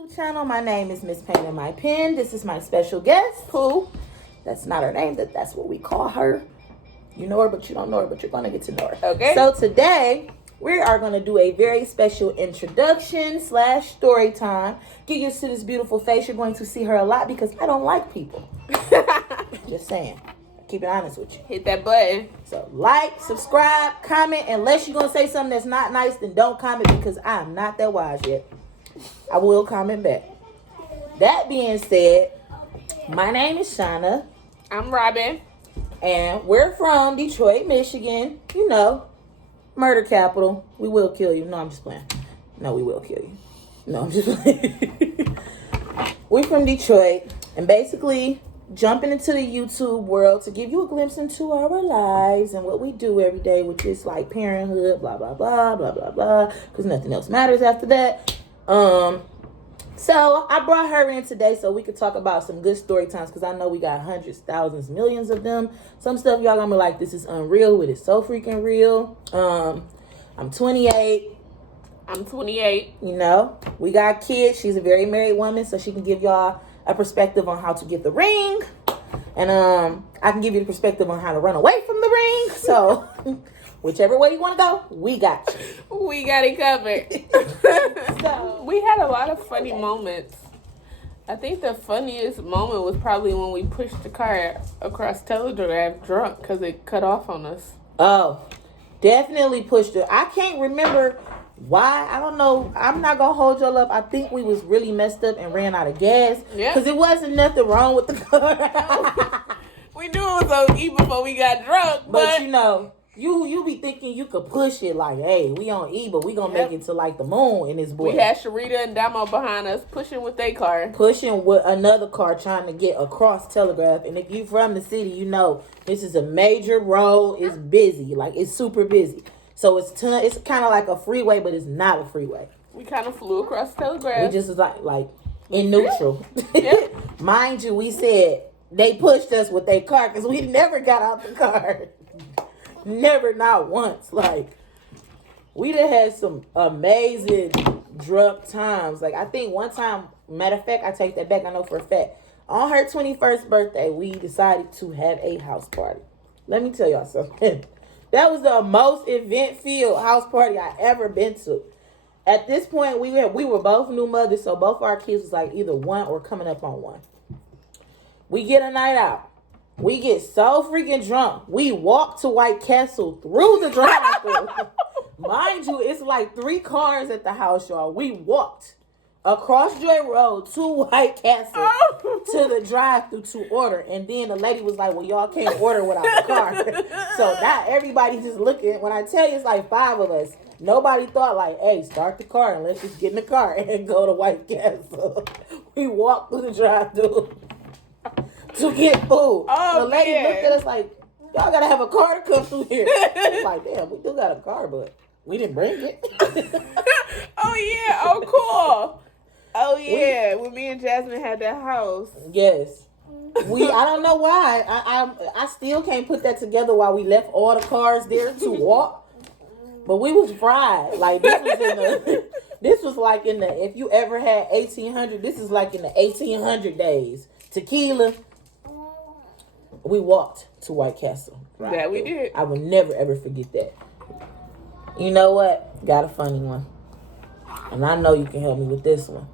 YouTube channel. My name is Miss Pain in My Pen. This is my special guest, Pooh. That's not her name, that's what we call her. You know her, but you don't know her, but you're going to get to know her. Okay. So today, we are going to do a very special introduction / story time. Get used to this beautiful face. You're going to see her a lot because I don't like people. Just saying. Keep it honest with you. Hit that button. So like, subscribe, comment. Unless you're going to say something that's not nice, then don't comment because I'm not that wise yet. I will comment back. That being said, my name is Shauna. I'm Robin. And we're from Detroit, Michigan. You know, murder capital. We will kill you. No, I'm just playing. No, we will kill you. No, I'm just playing. We're from Detroit. And basically jumping into the YouTube world to give you a glimpse into our lives and what we do every day, which is like parenthood, blah, blah, blah, blah, blah, blah. Because nothing else matters after that. So I brought her in today so we could talk about some good story times because I know we got hundreds, thousands, millions of them. Some stuff y'all gonna be like, this is unreal, but it's so freaking real. I'm 28. I'm 28. You know, we got kids. She's a very married woman, so she can give y'all a perspective on how to get the ring. And I can give you the perspective on how to run away from the ring. So whichever way you want to go, we got you. We got it covered. So we had a lot of funny moments. I think the funniest moment was probably when we pushed the car across Telegraph drunk because it cut off on us. Oh, definitely pushed it. I can't remember why. I don't know. I'm not going to hold y'all up. I think we was really messed up and ran out of gas. Yeah. Because it wasn't nothing wrong with the car. We knew it was OE before we got drunk. But you know, you be thinking you could push it like, hey, we on E, but we gonna make it to like the moon in this boy. We had Sharita and Damo behind us pushing with their car. Pushing with another car trying to get across Telegraph. And if you from the city, you know this is a major road. It's busy. Like, it's super busy. So it's kind of like a freeway, but it's not a freeway. We kind of flew across Telegraph. We just was like in neutral. Yep. Mind you, we said they pushed us with their car because we never got out the car. Never, not once. Like, we done had some amazing drunk times. Like, I think one time, matter of fact, I take that back, I know for a fact. On her 21st birthday, we decided to have a house party. Let me tell y'all something. That was the most event-filled house party I ever been to. At this point, we were both new mothers, so both of our kids was like either one or coming up on one. We get a night out. We get so freaking drunk. We walk to White Castle through the drive-thru. Mind you, it's like 3 cars at the house, y'all. We walked across Joy Road to White Castle to the drive-thru to order. And then the lady was like, well, y'all can't order without the car. So now everybody just looking. When I tell you it's like 5 of us, nobody thought like, hey, start the car and let's just get in the car and go to White Castle. We walked through the drive-thru to get food. The lady looked at us like, y'all gotta have a car to come through here. It's like, damn, we do got a car, but we didn't bring it. Oh yeah, oh cool. Oh yeah, when me and Jasmine had that house. Yes. I don't know why. I still can't put that together why we left all the cars there to walk. But we was fried. Like, this was like in the, if you ever had 1800, this is like in the 1800 days. Tequila. We walked to White Castle. Right? Yeah, we did. I will never, ever forget that. You know what? Got a funny one. And I know you can help me with this one.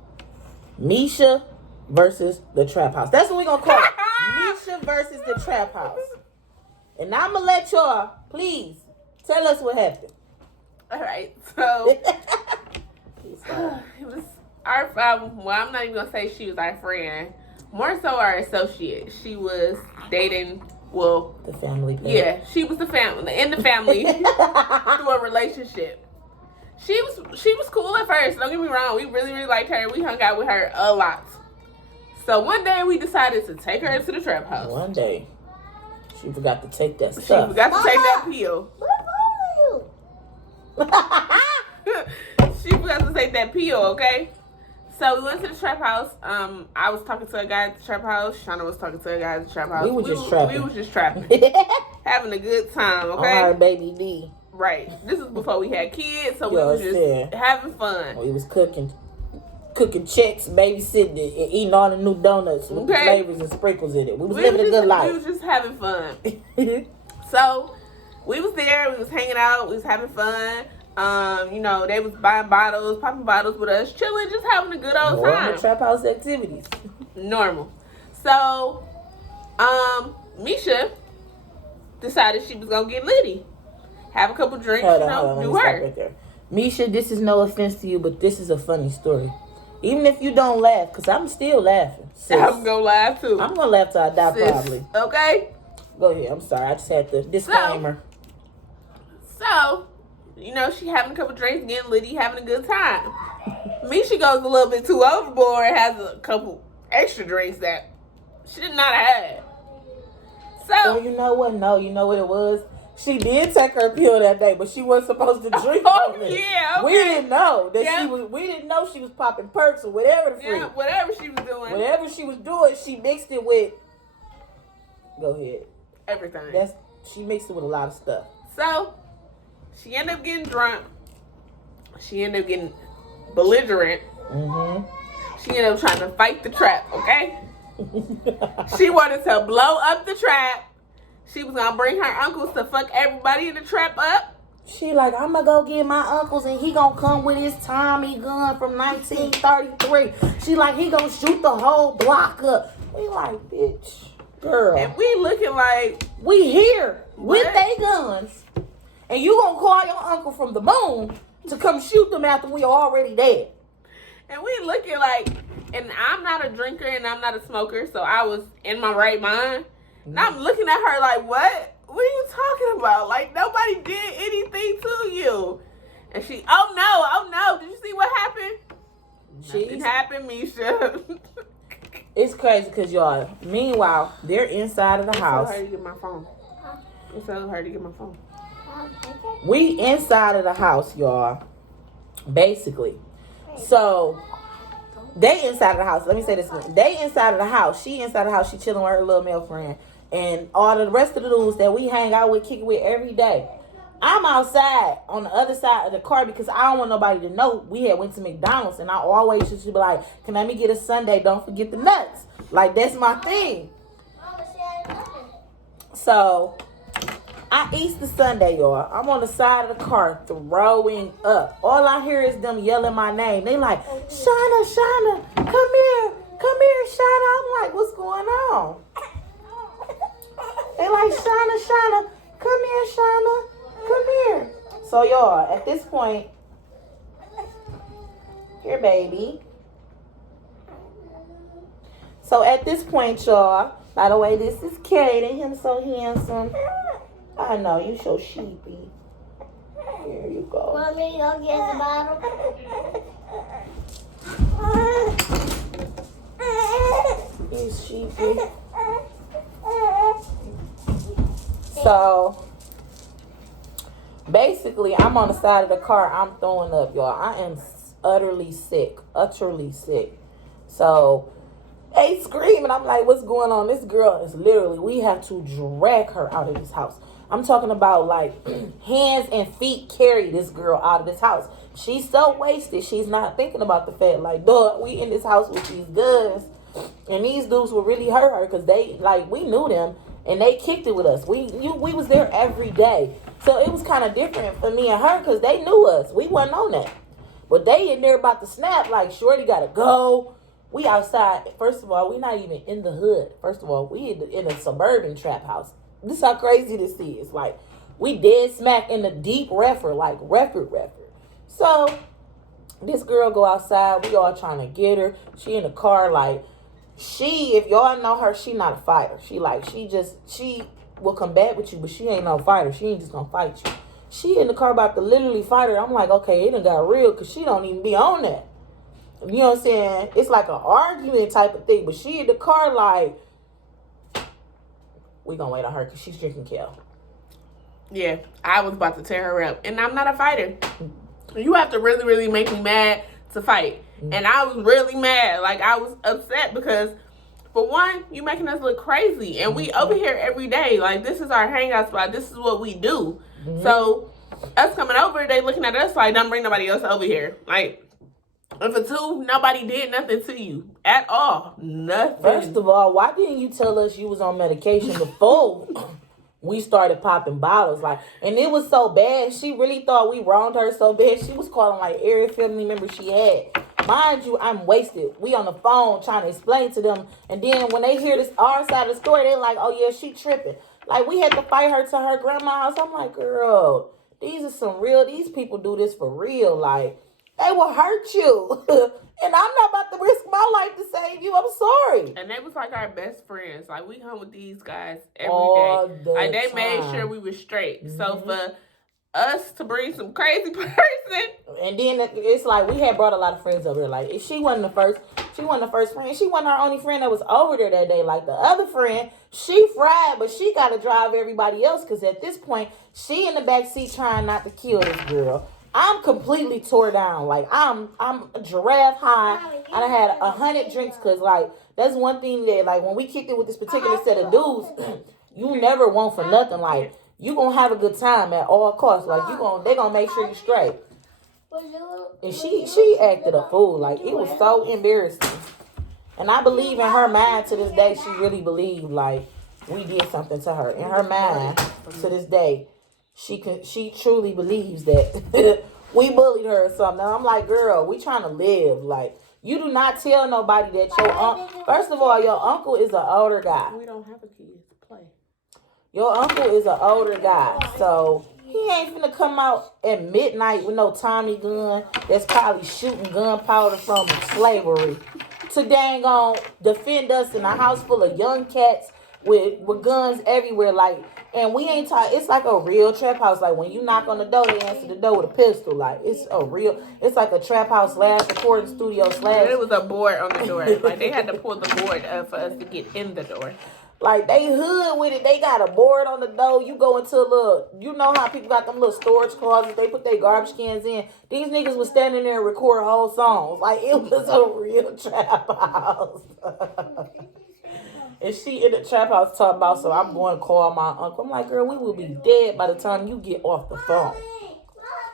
Misha versus the Trap House. That's what we're going to call it. Misha versus the Trap House. And I'm going to let y'all, please, tell us what happened. All right. So, it was our, well, I'm not even going to say she was our friend. More so our associate. She was dating, well, the family. Yeah, she was the family in the family through a relationship. She was cool at first. Don't get me wrong. We really, really liked her. We hung out with her a lot. So one day we decided to take her to the Trap House. One day, she forgot to take that stuff. She forgot to take that pill. She forgot to take that pill. Okay. So we went to the Trap House. I was talking to a guy at the Trap House. Shauna was talking to a guy at the Trap House. We was just trapping. Having a good time, okay? All right, baby D. Right. This is before we had kids, so we was just having fun. We was cooking. cooking checks, babysitting, and eating all the new donuts with the flavors and sprinkles in it. We was living a good life. We was just having fun. So we was there. We was hanging out. We was having fun. You know, they was buying bottles, popping bottles with us, chilling, just having a good old time. Normal trap house activities. Normal. So, Misha decided she was gonna get litty, have a couple drinks, do her. Right there. Misha, this is no offense to you, but this is a funny story. Even if you don't laugh, because I'm still laughing. Sis. I'm gonna laugh too. I'm gonna laugh till I die, probably. Okay. Go ahead. I'm sorry. I just had the disclaimer. So, you know, she having a couple drinks, getting litty, having a good time. Misha goes a little bit too overboard, has a couple extra drinks that she did not have. So, oh, you know what? No, you know what it was? She did take her pill that day, but she wasn't supposed to drink on it. Yeah, okay. We didn't know that she was. We didn't know she was popping perks or whatever the freak. Yeah, whatever she was doing. Whatever she was doing, she mixed it with. Go ahead. Everything. She mixed it with a lot of stuff. So, she ended up getting drunk. She ended up getting belligerent. Mm-hmm. She ended up trying to fight the trap. Okay. She wanted to blow up the trap. She was gonna bring her uncles to fuck everybody in the trap up. She like, I'm gonna go get my uncles and he gonna come with his Tommy gun from 1933. She like, he gonna shoot the whole block up. We like, bitch, girl. And we looking like, we here with they guns. And you gonna call your uncle from the moon to come shoot them after we already dead. And we looking like, and I'm not a drinker and I'm not a smoker, so I was in my right mind. And I'm looking at her like, what? What are you talking about? Like, nobody did anything to you. And she, oh no. Did you see what happened? Nothing happened, Misha. It's crazy because y'all, meanwhile, they're inside of the house. Tell her to get my phone. Tell her to get my phone. We inside of the house, y'all. Basically. So, they inside of the house. Let me say this. They inside of the house. She inside of the house. She chilling with her little male friend. And all the rest of the dudes that we hang out with, kick it with every day. I'm outside on the other side of the car because I don't want nobody to know we had went to McDonald's. And I always used to be like, can let me get a sundae? Don't forget the nuts. Like, that's my thing. So, I eat the sundae, y'all. I'm on the side of the car throwing up. All I hear is them yelling my name. They like, Shauna, come here, Shauna. I'm like, what's going on? They like, Shauna, come here, Shauna, come here. So, y'all, at this point, here, baby. So, at this point, y'all, by the way, this is Kaden. Him so handsome. I know, you so sheepy. Here you go. Want me to go get the bottle? He's sheepy. So, basically, I'm on the side of the car. I'm throwing up, y'all. I am utterly sick. So, they screaming. I'm like, what's going on? This girl is literally, we have to drag her out of this house. I'm talking about like hands and feet carry this girl out of this house. She's so wasted. She's not thinking about the fact like, duh, we in this house with these guns. And these dudes will really hurt her because they, like, we knew them and they kicked it with us. We was there every day. So it was kind of different for me and her because they knew us. We wasn't on that. But they in there about to snap like, shorty gotta go. We outside. First of all, we not even in the hood. First of all, we in a suburban trap house. This is how crazy this is. Like, we dead smack in the deep reefer, like reefer. So, this girl go outside. We all trying to get her. She in the car, like, if y'all know her, she not a fighter. She will combat with you, but she ain't no fighter. She ain't just gonna fight you. She in the car about to literally fight her. I'm like, okay, it done got real because she don't even be on that. You know what I'm saying? It's like an argument type of thing. But she in the car like, we gonna wait on her because she's drinking Kel. Yeah, I was about to tear her up. And I'm not a fighter. You have to really, really make me mad to fight. Mm-hmm. And I was really mad. Like, I was upset because, for one, you making us look crazy. And we over here every day. Like, this is our hangout spot. This is what we do. Mm-hmm. So, us coming over, they looking at us like, don't bring nobody else over here. Like, And for two, nobody did nothing to you at all. Nothing. First of all, why didn't you tell us you was on medication before we started popping bottles? Like, and it was so bad. She really thought we wronged her so bad. She was calling like every family member she had. Mind you, I'm wasted. We on the phone trying to explain to them. And then when they hear this our side of the story, they're like, oh yeah, she tripping. Like, we had to fight her to her grandma's house. I'm like, girl, these people do this for real. Like, they will hurt you. And I'm not about to risk my life to save you. I'm sorry. And they was like our best friends. Like, we hung with these guys every All day. the Like, they time. made sure we were straight. So for us to bring some crazy person. And then it's like we had brought a lot of friends over there. Like, if she wasn't the first friend. She wasn't our only friend that was over there that day. Like, the other friend, she fried, but she got to drive everybody else because at this point, she in the back seat trying not to kill this girl. I'm completely tore down. Like, I'm giraffe high. I done had 100 drinks because, like, that's one thing that, like, when we kicked it with this particular set of dudes, you never want for nothing. Like, you gonna have a good time at all costs. Like, they gonna make sure you straight. And she acted a fool. Like, it was so embarrassing. And I believe in her mind to this day, she really believed, like, we did something to her. In her mind, to this day, she truly believes that we bullied her or something. And I'm like, girl, we trying to live. Like, you do not tell nobody that your uncle, first of all, your uncle is an older guy. We don't have a kid to play. Your uncle is an older guy, so he ain't finna come out at midnight with no Tommy gun that's probably shooting gunpowder from slavery to dang on defend us in a house full of young cats with guns everywhere. Like, and we ain't talking, it's like a real trap house. Like, when you knock on the door, they answer the door with a pistol. Like, it's like a trap house / recording studio / There was a board on the door. Like, they had to pull the board up for us to get in the door. Like, they hood with it. They got a board on the door. You go into a little, you know how people got them little storage closets. They put their garbage cans in. These niggas was standing there and record whole songs. Like, it was a real trap house. And she in the trap house talking about, so I'm going to call my uncle. I'm like, girl, we will be dead by the time you get off the phone.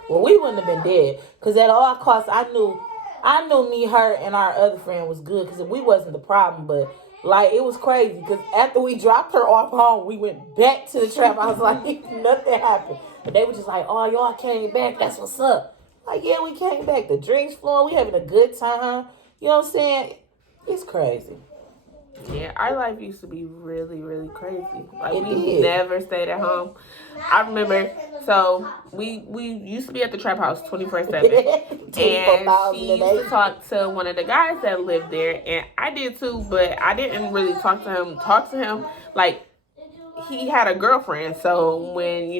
Well, we wouldn't have been dead. Because at all costs, I knew me, her, and our other friend was good. Because we wasn't the problem, but like, it was crazy because after we dropped her off home, we went back to the trap. I was like, nothing happened. And they were just like, oh, y'all came back. That's what's up. Like, yeah, we came back. The drinks flowing. We having a good time. You know what I'm saying? It's crazy. Yeah, our life used to be really, really crazy. Like, It we did. never stayed at home. I remember, so we used to be at the trap house 24/7. And she used to talk to one of the guys that lived there, and I did too, but I didn't really talk to him. Like, he had a girlfriend, so when,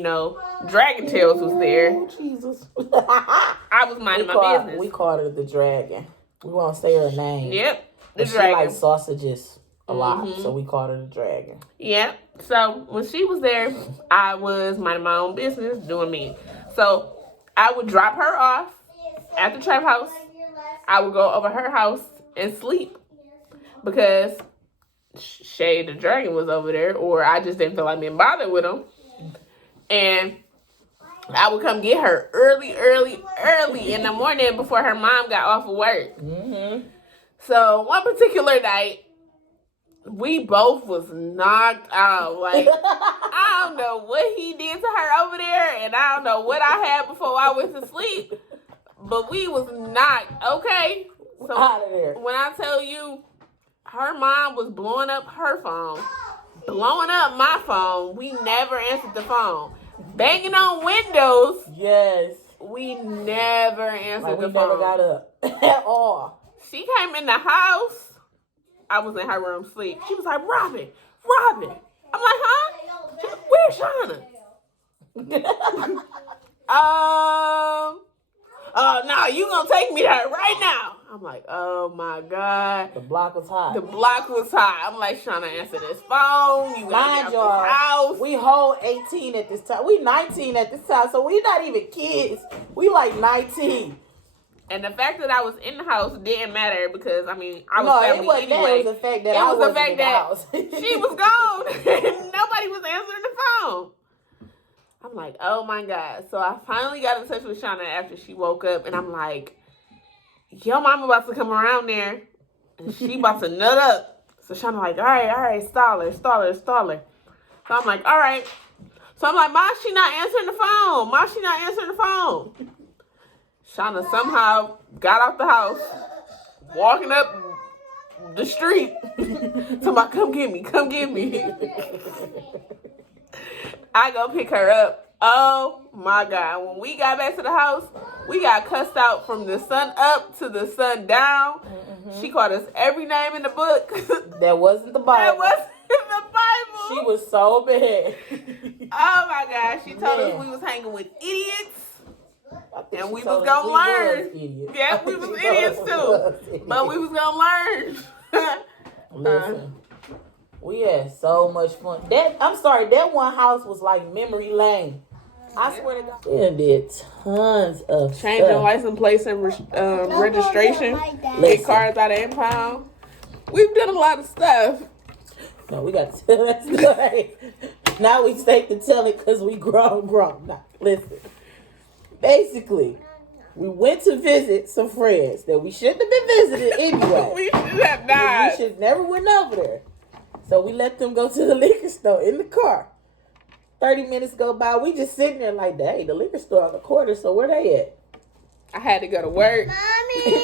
Dragon Tales was there, Oh, Jesus. I was minding my business. We called her the Dragon. We won't say her name. Yep, the But Dragon. She likes sausages a lot, so we called her the Dragon. Yeah. So when she was there, I was minding my own business, doing me. So I would drop her off at the trap house. I would go over her house and sleep because Shay the Dragon was over there, or I just didn't feel like being bothered with him. And I would come get her early in the morning before her mom got off of work. Mm-hmm. So one particular night, we both was knocked out. Like, I don't know what he did to her over there, and I don't know what I had before I went to sleep, but we was knocked. Okay, so Out of there. when I tell you, her mom was blowing up her phone, blowing up my phone. We never answered the phone. Banging on windows. Yes. We never answered the We phone. never got up at all. She came in the house. I was in her room sleep. She was like, Robin. I'm like, huh? Where's Shauna? No, you gonna take me there right now. I'm like, oh my God. The block was hot. The block was hot. I'm like, Shauna, answer this phone. You gotta Mind get y'all, out this house. we whole 18 at this time. We 19 at this time, so we not even kids. We like 19. And the fact that I was in the house didn't matter because, I was family it wasn't anyway. that. It was the fact that I wasn't in the house. She was gone. Nobody was answering the phone. I'm like, oh my God. So I finally got in touch with Shauna after she woke up, and I'm like, your mama about to come around there and she about to nut up. So Shauna like, all right, stall her. So I'm like, all right. So I'm like, Ma, she not answering the phone. Shauna somehow got out the house, walking up the street. Somebody, come get me. I go pick her up. Oh my God. When we got back to the house, we got cussed out from the sun up to the sun down. Mm-hmm. She called us every name in the book. That wasn't the Bible. She was so bad. Oh my God. She told us we was hanging with idiots. And we was gonna learn. Yeah, we was idiots too. But we was gonna learn. Listen. We had so much fun. That one house was like memory lane. I swear to God. We did tons of changing stuff. license plates and registration. Get cars out of impound. We've done a lot of stuff. No, we got to tell that story. Now we safe to tell it because we grown. Now, listen. Basically, we went to visit some friends that we shouldn't have been visiting anyway. We should have not. We should never went over there. So we let them go to the liquor store in the car. 30 minutes go by. We just sitting there like, hey, the liquor store on the corner, so where they at? I had to go to work. Mommy!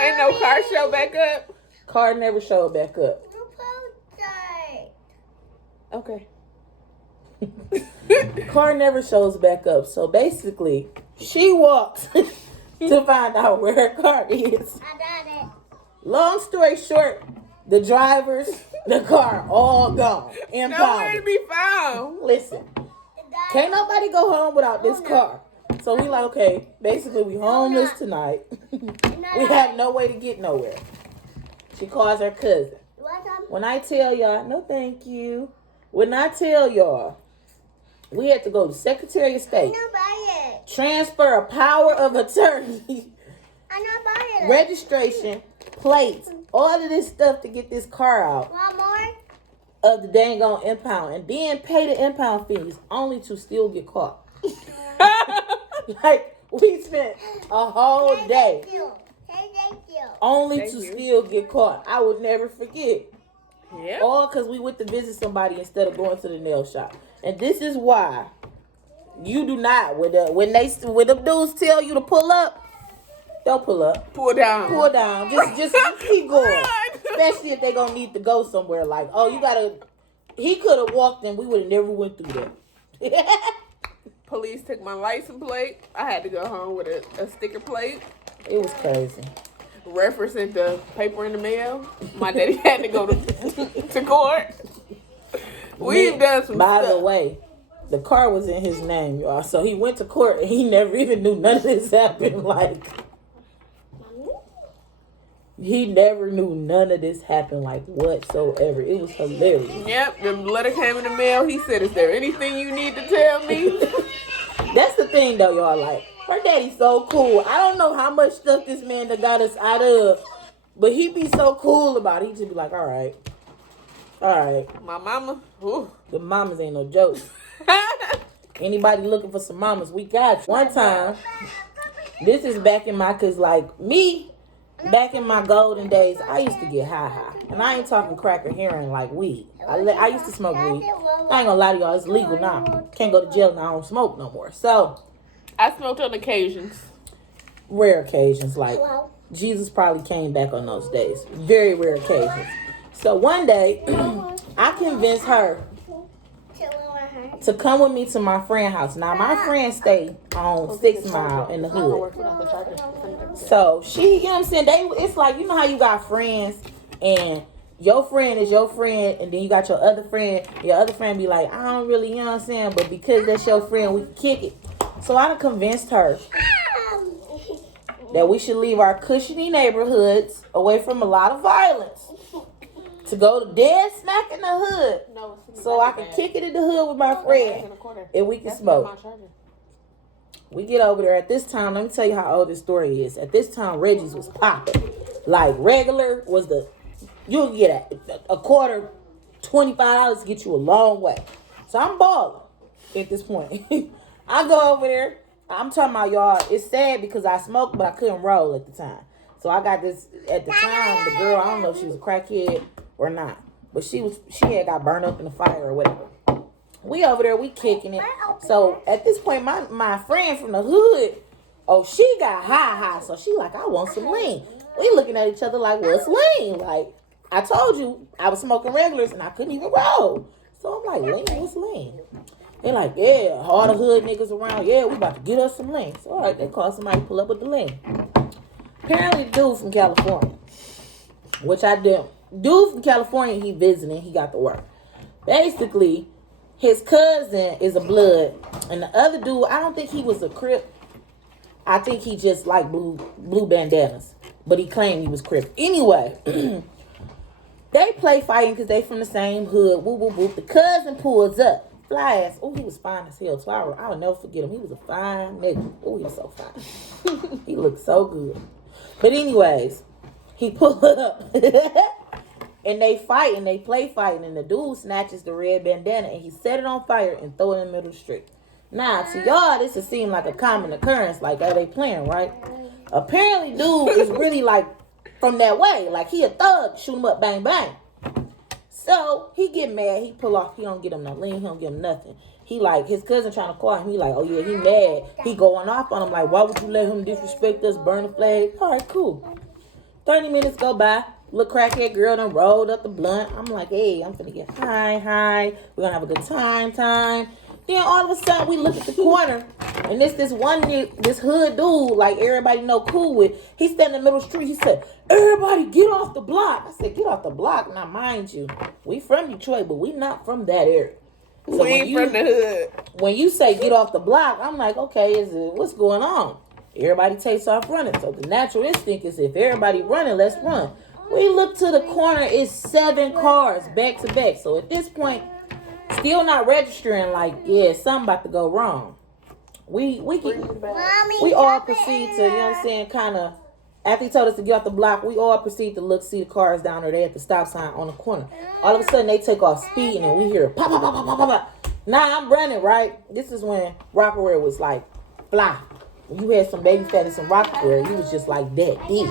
Ain't no car show back up. Car never showed back up. Okay. Car never shows back up. So basically, she walks to find out where her car is. I got it. Long story short, the drivers, the car, all gone. Nowhere to be found. Listen, can't nobody go home without this car. So we like, okay, basically we homeless tonight. We have no way to get nowhere. She calls her cousin. When I tell y'all, no thank you. When I tell y'all, we had to go to Secretary of State. Transfer a power of attorney. Registration, plates, all of this stuff to get this car out. Want more? Of the dang on impound. And then pay the impound fees only to still get caught. Like, we spent a whole day only to still get caught. I would never forget. Yeah. All because we went to visit somebody instead of going to the nail shop. And this is why you do not, when the dudes tell you to pull up, don't pull up. Pull down. Pull down. Just keep going. Especially if they gonna need to go somewhere. Like, oh, you gotta. He could have walked and we would have never went through that. Police took my license plate. I had to go home with a sticker plate. It was crazy. Referencing the paper in the mail. My daddy had to go to court. We've done some By stuff. the way, the car was in his name, y'all. So he went to court and he never even knew none of this happened. Like, he never knew none of this happened, like, whatsoever. It was hilarious. Yep, the letter came in the mail. He said, is there anything you need to tell me? That's the thing, though, y'all. Like, her daddy's so cool. I don't know how much stuff this man that got us out of, but he be so cool about it. He just be like, all right. My mama, ooh. The mamas ain't no joke. Anybody looking for some mamas, we got you. One time, this is back in my, cause like me, back in my golden days, I used to get high. And I ain't talking crack or heroin like weed. I used to smoke weed. I ain't gonna lie to y'all, it's legal now. Can't go to jail now, I don't smoke no more. So, I smoked on occasions. Rare occasions, like Jesus probably came back on those days. Very rare occasions. So one day, I convinced her to come with me to my friend's house. Now, my friend stayed on 6 Mile in the hood. So she, you know what I'm saying? It's like, you know how you got friends and your friend is your friend and then you got your other friend. Your other friend be like, I don't really, you know what I'm saying? But because that's your friend, we can kick it. So I done convinced her that we should leave our cushiony neighborhoods away from a lot of violence to go to dead smack in the hood so I can kick it in the hood with my friend and we can smoke. We get over there. At this time, let me tell you how old this story is. At this time, Reggie's was popping. Like, regular was you'll get a quarter, $25 to get you a long way. So I'm balling at this point. I go over there. I'm talking about, y'all, it's sad because I smoked, but I couldn't roll at the time. So I got this at the time. The girl, I don't know if she was a crackhead or not, but she had got burned up in the fire or whatever. We over there, we kicking it. So at this point, my friend from the hood, she got high. So she like, I want some lean. We looking at each other like, what's lean? Like, I told you, I was smoking regulars and I couldn't even roll. So I'm like, lean, what's lean? They like, yeah, all the hood niggas around. Yeah, we about to get us some lean. So all right, they call somebody to pull up with the lean. Apparently, the dude from California, which I didn't. Dude from California, he visiting, he got to work. Basically, his cousin is a blood, and the other dude, I don't think he was a Crip. I think he just like blue bandanas, but he claimed he was Crip. Anyway, they play fighting because they from the same hood. Whoop, whoop, whoop. The cousin pulls up. Fly ass. Oh, he was fine as hell. So I will never forget him. He was a fine nigga. Oh, he was so fine. He looked so good. But anyways, he pulled up. And they fight and they play fighting. And the dude snatches the red bandana and he set it on fire and throw it in the middle of the street. Now, to y'all, this would seem like a common occurrence. Like, are they playing, right? Apparently, dude is really like from that way. Like, he a thug. Shoot him up, bang, bang. So, he get mad. He pull off. He don't get him no lean. He don't give him nothing. He like, his cousin trying to call him. He like, oh yeah, he mad. He going off on him like, why would you let him disrespect us, burn the flag? All right, cool. 30 minutes go by. Little crackhead girl done rolled up the blunt. I'm like, hey, I'm finna get high. We're gonna have a good time. Then all of a sudden, we look at the corner. And this hood dude, like everybody know cool with, he standing in the middle of the street. He said, everybody get off the block. I said, get off the block. Now, mind you, we from Detroit, but we not from that area. So we ain't from the hood. When you say get off the block, I'm like, okay, what's going on? Everybody takes off running. So the natural instinct is if everybody running, let's run. We look to the corner, it's 7 cars back to back. So at this point, still not registering like, yeah, something about to go wrong. We all proceed to, you know what I'm saying, kind of, after he told us to get off the block, we all proceed to look, see the cars down there. They at the stop sign on the corner. All of a sudden, they take off speeding, and we hear pop, pop, pop, pop, pop, pop. Now I'm running, right? This is when Rockaware was like, fly. When you had some baby fat and some Rockaware, he was just like that deep.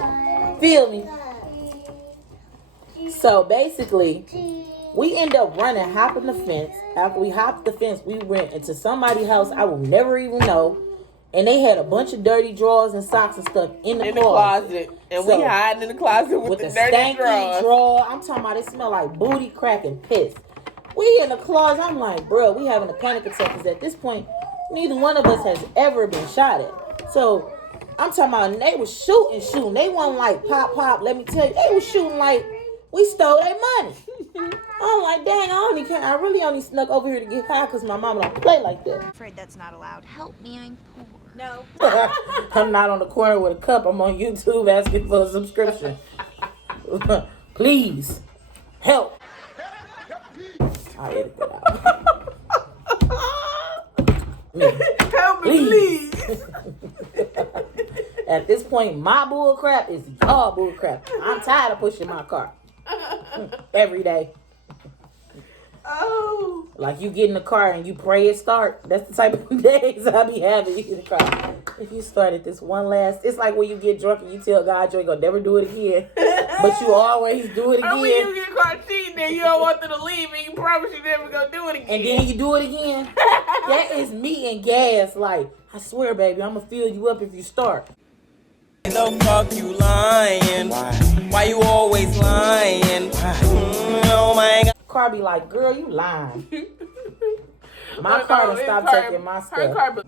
Feel me? So basically, we end up running, hopping the fence. After we hopped the fence, we went into somebody's house I will never even know. And they had a bunch of dirty drawers and socks and stuff in the closet. And so, we hiding in the closet with the dirty stanky drawer. I'm talking about it smell like booty crack and piss. We in the closet. I'm like, bro, we having a panic attack because at this point, neither one of us has ever been shot at. So I'm talking about they was shooting. They wasn't like pop. Let me tell you, they was shooting like we stole their money. I'm like, dang, I really only snuck over here to get high because my mama don't play like that. I'm afraid that's not allowed. Help me, I'm poor. No. I'm not on the corner with a cup. I'm on YouTube asking for a subscription. Please, help. I edit that out. Help me, please. At this point, my bull crap is y'all bull crap. I'm tired of pushing my car every day. Oh. Like you get in the car and you pray it start. That's the type of days I be having in the car. If you started this one last, it's like when you get drunk and you tell God you ain't gonna never do it again, but you always do it again. Or when you get caught cheating and you don't want them to leave and you promise you never gonna do it again. And then you do it again. That is me and gas. Like, I swear, baby, I'm gonna fill you up if you start. The fuck you lying? Why you always lying? Oh my God. Car be like, girl, you lying. My car done stopped taking my stuff.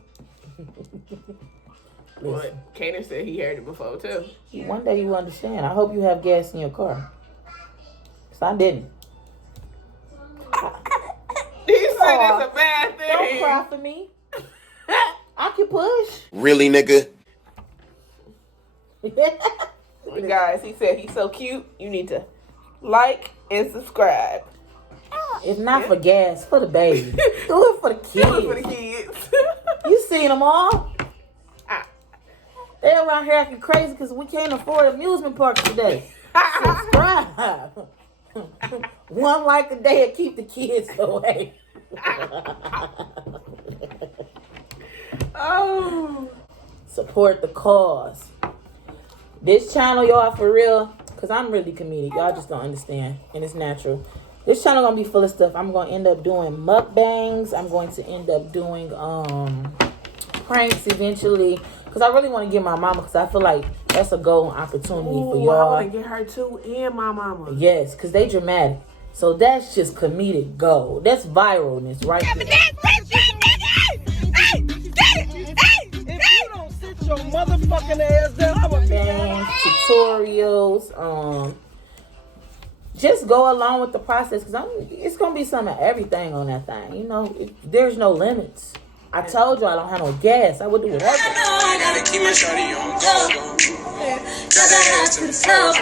But Kanan said he heard it before too. One day you understand. I hope you have gas in your car. Cause I didn't. He said it's a bad thing. Don't cry for me. I can push. Really, nigga? Guys, he said he's so cute. You need to like and subscribe. If not for gas, for the baby. Do it for the kids. Do it for the kids. You seen them all? They around here acting crazy because we can't afford amusement parks today. Subscribe. One like a day and keep the kids away. Oh. Support the cause. This channel, y'all, for real, because I'm really comedic. Y'all just don't understand. And it's natural. This channel gonna be full of stuff. I'm gonna end up doing mukbangs. I'm going to end up doing pranks eventually. Because I really want to get my mama, because I feel like that's a golden opportunity for y'all. I want to get her too and my mama. Yes, because they dramatic. So that's just comedic gold. That's viralness right there. If you don't sit your motherfucking ass down, I'm a Bangs, tutorials, just go along with the process, because it's gonna be some of everything on that thing. You know, there's no limits. I told you I don't have no gas. I would do whatever. I gotta keep my shorty on go. Drop that ass to the floor.